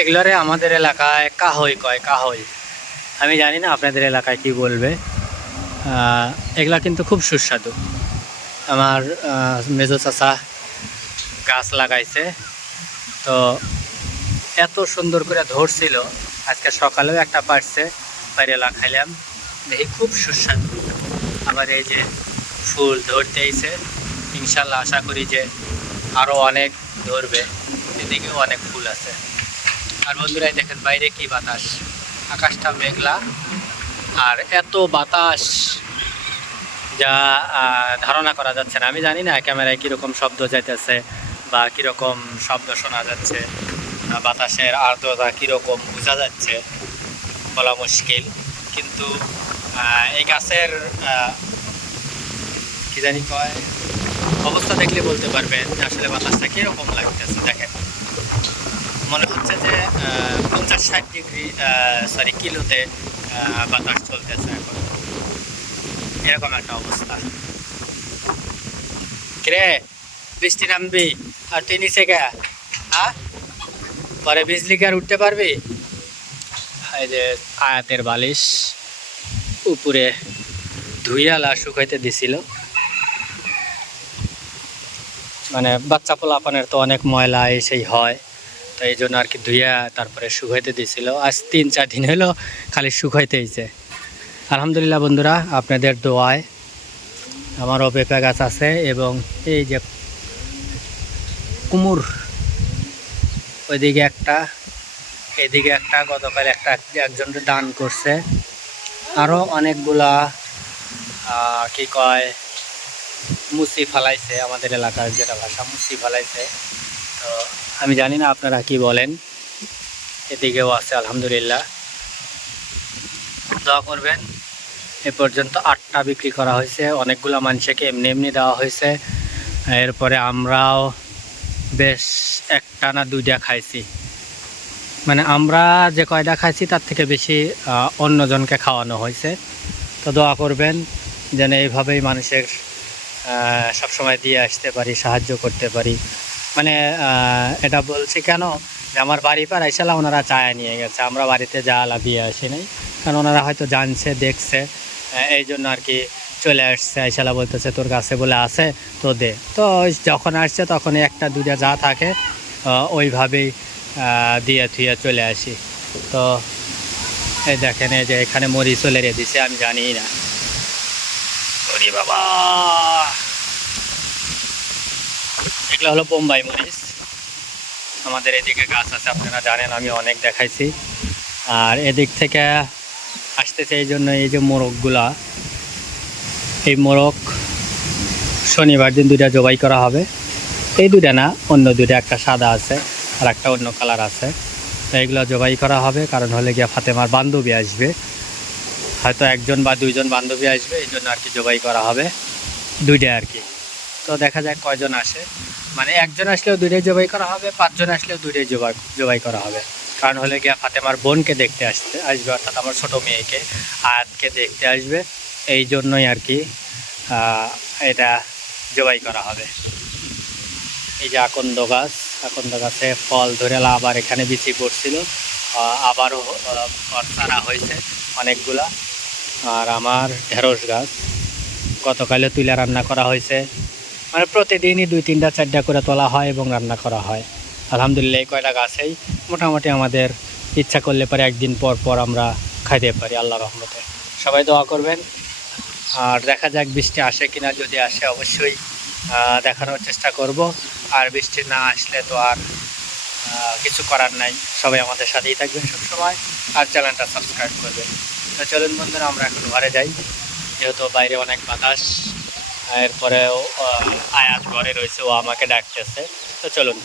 এগুলোরে আমাদের এলাকায় কাহই কয়, কাহই। আমি জানি না আপনাদের এলাকায় কি বলবে। এগুলা কিন্তু খুব সুস্বাদু। আমার মেজো চাচা গাছ লাগাইছে, তো এত সুন্দর করে ধরছিল। আজকে সকালেও একটা পারছে, পাইরেলা খাইলাম, দেখি খুব সুস্বাদু। আবার এই যে ফুল ধরতেইছে, ইনশাল্লাহ আশা করি যে আরও অনেক ধরবে। এদিকেও অনেক ফুল আছে। আর বন্ধুরাই দেখেন বাইরে কি বাতাস, আকাশটা মেঘলা, আর এত বাতাস যা ধারণা করা যাচ্ছে না। আমি জানি না ক্যামেরায় কীরকম শব্দ যাইতেছে বা কীরকম শব্দ শোনা যাচ্ছে, বাতাসের আর্দ্রতা কীরকম বোঝা যাচ্ছে বলা মুশকিল। কিন্তু এই গাছের কি জানি কয় অবস্থা দেখলে বলতে পারবেন যে আসলে বাতাসটা কীরকম লাগতেছে। দেখেন, মনে হচ্ছে যে 50-60 ডিগ্রি কিলোতে বাতাস চলতেছে এখন, এরকম একটা অবস্থা। কিরে, বৃষ্টি নামবি আর তুই নিচে গে, পরে বিজলি কি আর উঠতে পারবি? এই যে আয়াতের বালিশ উপরে ধুইয়ালা শুকাইতে দিছিল, মানে বাচ্চা পোলাপানের তো অনেক ময়লা সেই হয়, তো এই জন্য আর কি ধুইয়া তারপরে শুকাইতে দিছিল। আজ 3-4 দিন হলো খালি শুকাইতে হয়েছে। আলহামদুলিল্লাহ বন্ধুরা, আপনাদের দোয়ায় আমারও পেঁপে গাছ আছে, এবং এই যে কুমুর ওইদিকে একটা, এদিকে একটা, গতকাল একটা একজন দান করছে। আরও অনেকগুলা কি কয় মুসি ফালাইছে, আমাদের এলাকার যেটা ভাষা মুসি ফালাইছে। তো আমি জানি না আপনারা কি বলেন। এদিকেও আছে আলহামদুলিল্লাহ, দোয়া করবেন। এ পর্যন্ত 8টা বিক্রি করা হয়েছে, অনেকগুলো মানুষকে এমনি এমনি দেওয়া হয়েছে। এরপরে আমরাও বেশ 1টা না 2টা খাইছি, মানে আমরা যে কয়টা খাইছি তার থেকে বেশি অন্যজনকে খাওয়ানো হয়েছে। তো দোয়া করবেন যেন এইভাবেই মানুষের সবসময় দিয়ে আসতে পারি, সাহায্য করতে পারি। মানে এটা বলছি কেন, যে আমার বাড়ি পার আইসালা ওনারা চায়া নিয়ে গেছে, আমরা বাড়িতে যা দিয়ে আসি নাই, কারণ ওনারা হয়তো জানছে, দেখছে, এই জন্য আর কি চলে আসছে। আইসালা বলতেছে তোর কাছে বলে আছে তো দে। তো যখন আসছে তখনই 1টা 2টা যা থাকে ওইভাবেই দিয়ে থুয়ে চলে আসি। তো এই দেখেন, এই যে এখানে মরিচ চলে রে দিছে, আমি জানি না। ওরে বাবা, এগুলো হলো বোম্বাই মরিচ। আমাদের এদিকে গাছ আছে, আপনারা জানেন, আমি অনেক দেখাইছি। আর এদিক থেকে আসতেছে এই জন্য এই যে মোরগগুলা, এই মোরগ শনিবার দিন 2টা জবাই করা হবে। এই 2টা না, অন্য 2টা, একটা সাদা আছে আর একটা অন্য কালার আছে। তো এইগুলো জবাই করা হবে, কারণ হলে গিয়ে ফাতেমার বান্ধবী আসবে, হয়তো 1জন বা 2জন বান্ধবী আসবে, এই জন্য আর কি জবাই করা হবে 2টা আর কি। তো দেখা যাক কয়জন আসে, মানে 1জন আসলেও 2টাই জবাই করা হবে, 5জন আসলেও 2টাই জবাই করা হবে। কারণ হলে গিয়া ফাতেমার বোনকে দেখতে আসবে, অর্থাৎ আমার ছোটো মেয়েকে, আয়াতকে দেখতে আসবে, এই জন্যই আর কি এটা জবাই করা হবে। এই যে আকন্দ গাছে ফল ধরেলা, আবার এখানে বিচি পড়ছিল, আবারও চারা হয়েছে অনেকগুলা। আর আমার ঢেঁড়স গাছ গতকালে তুলে রান্না করা হয়েছে, মানে প্রতিদিনই 2-3টা 4টা করে তোলা হয় এবং রান্না করা হয়। আলহামদুলিল্লাহ এই কয়টা গাছেই মোটামুটি আমাদের ইচ্ছা করলে পরে একদিন পর পর আমরা খাইতে পারি আল্লাহর রহমতে। সবাই দোয়া করবেন, আর দেখা যাক বৃষ্টি আসে কিনা। যদি আসে অবশ্যই দেখানোর চেষ্টা করব, আর বৃষ্টি না আসলে তো আর কিছু করার নাই। সবাই আমাদের সাথেই থাকবেন সবসময়, আর চ্যানেলটা সাবস্ক্রাইব করবেন। তো চলুন বন্ধুরা, আমরা এখন ঘরে যাই, যেহেতু বাইরে অনেক বাতাস। এরপরেও আয়াত ঘরে রয়েছে, ও আমাকে ডাকতেছে। তো চলুন।